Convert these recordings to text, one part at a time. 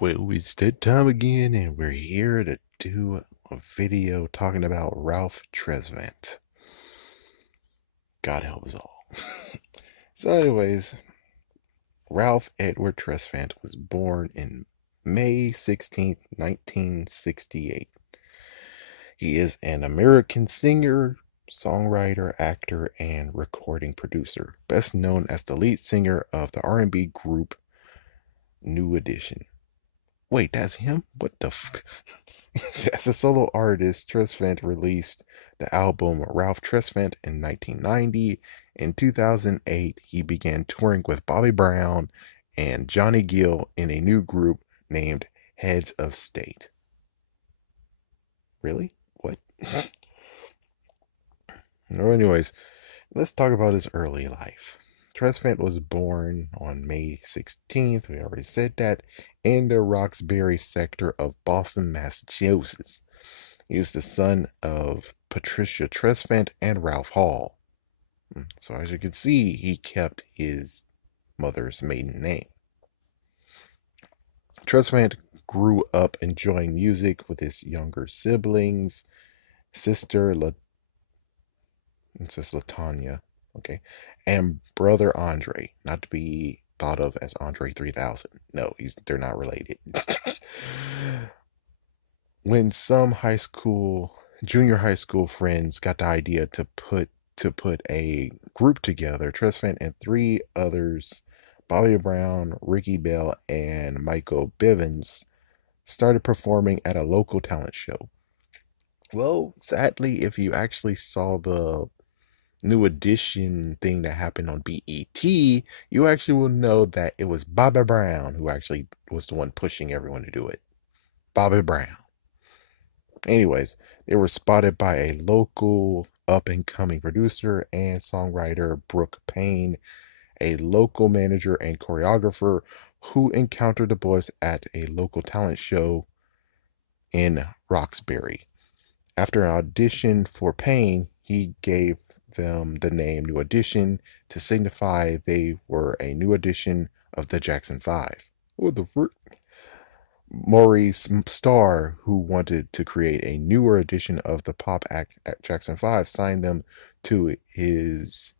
Well, it's that time again, and we're here to do a video talking about Ralph Tresvant. God help us all. So, anyways, Ralph Edward Tresvant was born in May 16th, 1968. He is an American singer, songwriter, actor, and recording producer, best known as the lead singer of the R&B group New Edition. Wait, that's him? What the fuck? As a solo artist, Tresvant released the album Ralph Tresvant in 1990. In 2008, he began touring with Bobby Brown and Johnny Gill in a new group named Heads of State. Really? What? No, anyways, let's talk about his early life. Tresvant was born on May 16th, we already said that, in the Roxbury sector of Boston, Massachusetts. He was the son of Patricia Tresvant and Ralph Hall. So as you can see, he kept his mother's maiden name. Tresvant grew up enjoying music with his younger siblings, sister Latanya, okay, and brother Andre, not to be thought of as Andre 3000. No, they're not related. When some junior high school friends got the idea to put a group together, Tresvant and three others, Bobby Brown, Ricky Bell, and Michael Bivins, started performing at a local talent show. Well, sadly, if you actually saw the New Edition thing that happened on BET, you actually will know that it was Bobby Brown who actually was the one pushing everyone to do it. Bobby Brown. Anyways, they were spotted by a local up-and-coming producer and songwriter, Brooke Payne, a local manager and choreographer who encountered the boys at a local talent show in Roxbury. After an audition for Payne, he gave them the name New Edition to signify they were a new edition of the Jackson 5. What the frick? Maurice Starr, who wanted to create a newer edition of the pop act at Jackson 5, signed them to his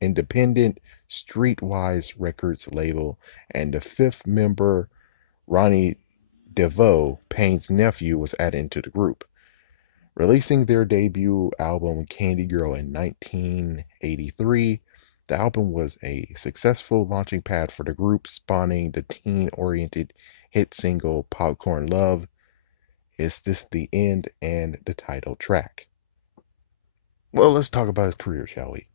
independent Streetwise Records label, and the fifth member, Ronnie DeVoe, Payne's nephew, was added into the group. Releasing their debut album Candy Girl in 1983, the album was a successful launching pad for the group, spawning the teen-oriented hit single Popcorn Love, Is This the End, and the title track. Well, let's talk about his career, shall we?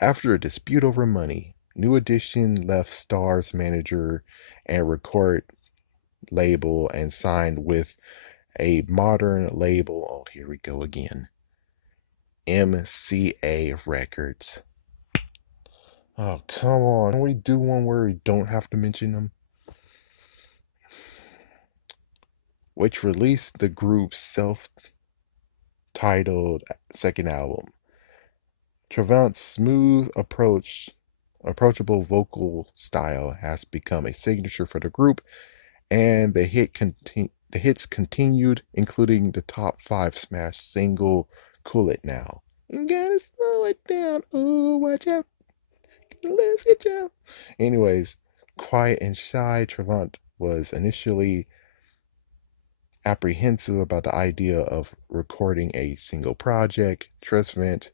After a dispute over money, New Edition left Starr's manager and record label and signed with a modern label. Oh, here we go again. MCA Records. Oh, come on. Can we do one where we don't have to mention them? Which released the group's self-titled second album. Tresvant's smooth approachable vocal style has become a signature for the group, and the hits continued, including the top 5 smash single Cool It Now. You gotta slow it down, oh watch out, let's get you. Anyways, quiet and shy, Tresvant was initially apprehensive about the idea of recording a single project. Tresvant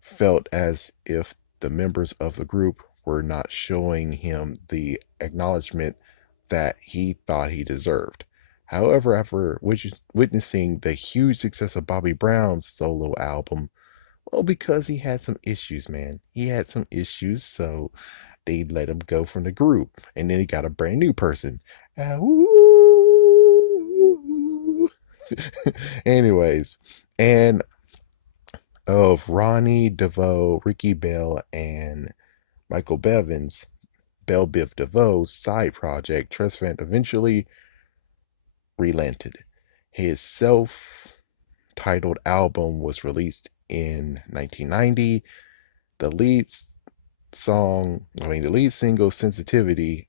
felt as if the members of the group were not showing him the acknowledgement that he thought he deserved. However, after witnessing the huge success of Bobby Brown's solo album, well, because he had some issues, man. He had some issues, so they let him go from the group. And then he got a brand new person. Anyways, and of Ronnie DeVoe, Ricky Bell, and Michael Bevins, Bell Biv DeVoe's side project, Tresvant eventually relented. His self-titled album was released in 1990. The lead single, Sensitivity,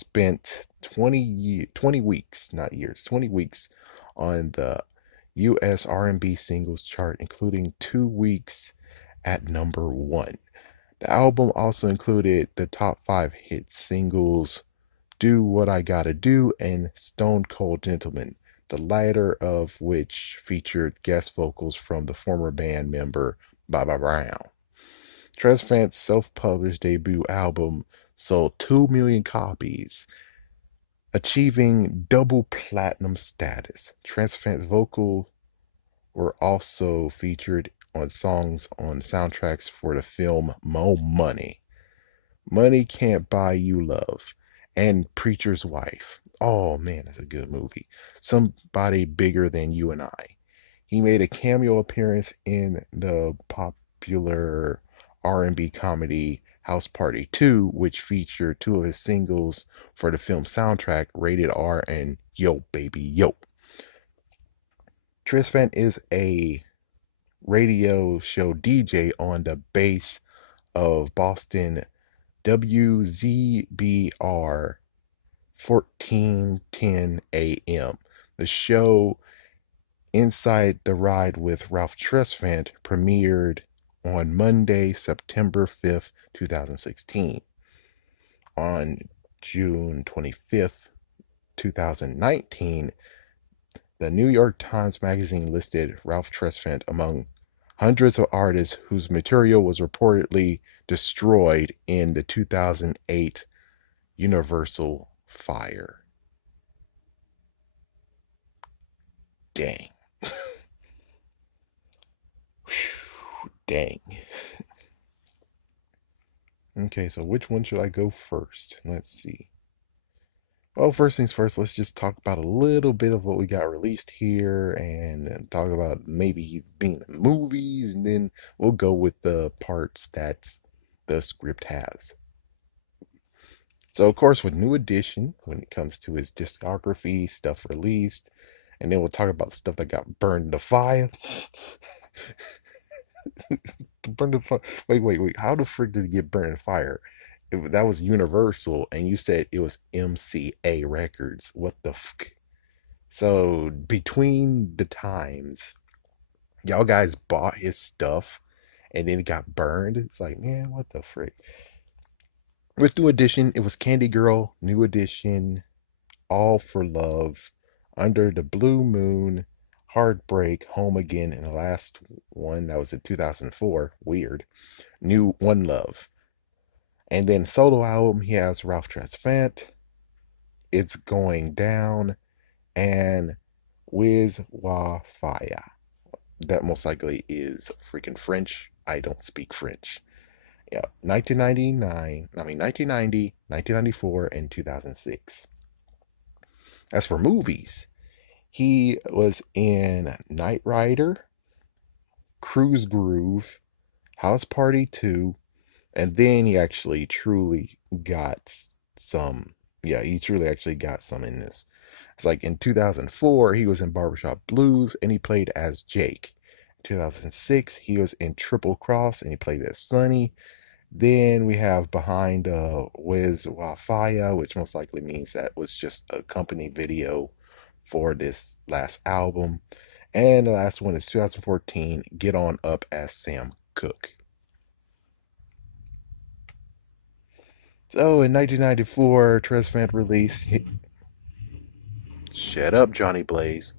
spent 20 weeks, not years, 20 weeks on the US R&B singles chart, including 2 weeks at #1. The album also included the top 5 hit singles Do What I Gotta Do and Stone Cold Gentleman, the latter of which featured guest vocals from the former band member Bobby Brown. Tresvant's self-published debut album sold 2 million copies, achieving double platinum status. Tresvant's vocals were also featured on songs on soundtracks for the film Mo Money, Money Can't Buy You Love, and Preacher's Wife. Oh man, that's a good movie. Somebody Bigger Than You and I. He made a cameo appearance in the popular R&B comedy House Party 2, which featured 2 of his singles for the film soundtrack, Rated R and Yo Baby Yo. Tresvant is a radio show DJ on the base of Boston WZBR 1410 AM. The show Inside the Ride with Ralph Tresvant premiered on Monday, September 5th, 2016. On June 25th, 2019, the New York Times Magazine listed Ralph Tresvant among hundreds of artists whose material was reportedly destroyed in the 2008 Universal fire. Dang. Dang. Okay, so which one should I go first? Let's see. Well, first things first, let's just talk about a little bit of what we got released here and talk about maybe being in movies, and then we'll go with the parts that the script has. So, of course, with New Edition, when it comes to his discography, stuff released, and then we'll talk about stuff that got burned in the fire. Burned in fire. Wait. How the frick did it get burned in fire? That was Universal, and you said it was MCA Records. What the fuck? So, between the times, y'all guys bought his stuff, and then it got burned. It's like, man, what the frick? With New Edition, it was Candy Girl, New Edition, All for Love, Under the Blue Moon, Heartbreak, Home Again, and the last one, that was in 2004, weird, New One Love. And then solo album, he has Ralph Tresvant, It's Going Down, and Wiz Wa Fire. That most likely is freaking French. I don't speak French. Yeah, 1990, 1994, and 2006. As for movies, he was in Knight Rider, Cruise Groove, House Party 2, and then he actually truly got some. Yeah, he truly actually got some in this. It's like in 2004, he was in Barbershop Blues, and he played as Jake. In 2006, he was in Triple Cross, and he played as Sonny. Then we have Behind Wiz Wa Fire, which most likely means that was just a company video for this last album. And the last one is 2014, Get On Up as Sam Cooke. So in 1994, Tresvant released... Shut up, Johnny Blaze.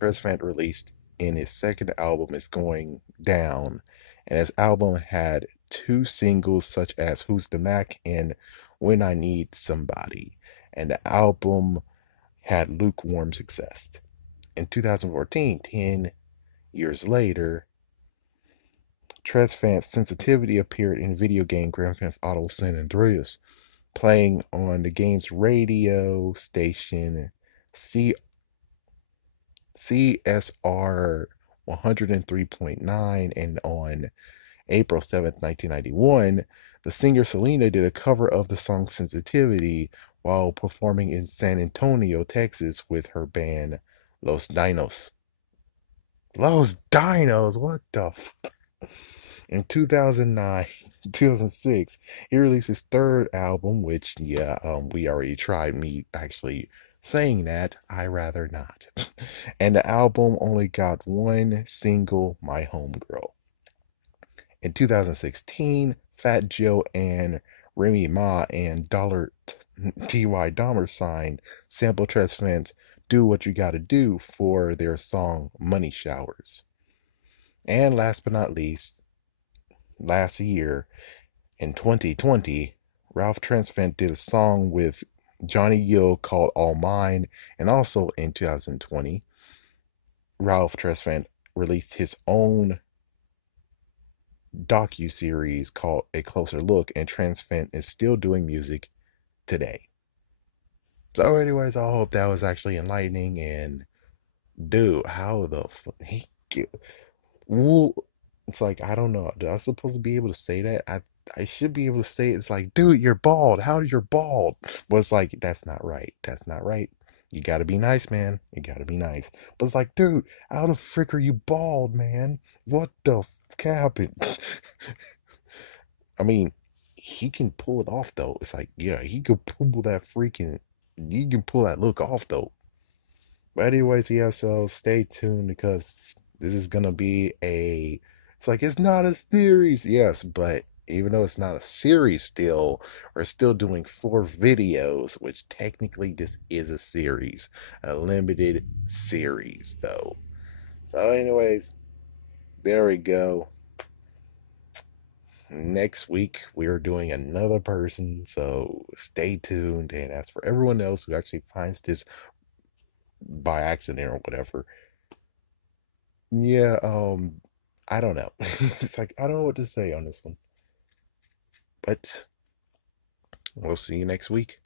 Tresvant released in his second album, It's Going Down. And his album had 2 singles such as Who's the Mac and When I Need Somebody. And the album had lukewarm success. In 2014, 10 years later, Tresvant's Sensitivity appeared in video game Grand Theft Auto San Andreas, playing on the game's radio station CSR 103.9, and on April 7th, 1991, the singer Selena did a cover of the song Sensitivity while performing in San Antonio, Texas with her band Los Dinos. Los Dinos, what the f... In 2009, 2006, he released his third album, which, yeah, we already tried me actually saying that. I rather not. And the album only got one single, My Homegirl. In 2016, Fat Joe and Remy Ma and T.Y. Dahmer signed sample Tresvant Do What You Gotta Do for their song Money Showers. And last but not least, last year in 2020, Ralph Tresvant did a song with Johnny Gill called All Mine. And also in 2020, Ralph Tresvant released his own docu-series called A Closer Look, and Tresvant is still doing music today. So anyways, I hope that was actually enlightening. And dude, how the he well, it's like, I don't know, am I supposed to be able to say that? I should be able to say it. It's like, dude, you're bald, how you're bald? But it's like, that's not right, that's not right. You gotta be nice, man, you gotta be nice. But it's like, dude, how the frick are you bald, man? What the fuck happened? I mean, he can pull it off though. It's like, yeah, he can pull that look off though. But anyways, yeah, so stay tuned because this is gonna be it's like, it's not a series, yes, but even though it's not a series still, we're still doing 4 videos, which technically this is a series, a limited series though. So anyways, there we go. Next week we're doing another person, so stay tuned. And as for everyone else who actually finds this by accident or whatever, yeah, I don't know. It's like, I don't know what to say on this one, but we'll see you next week.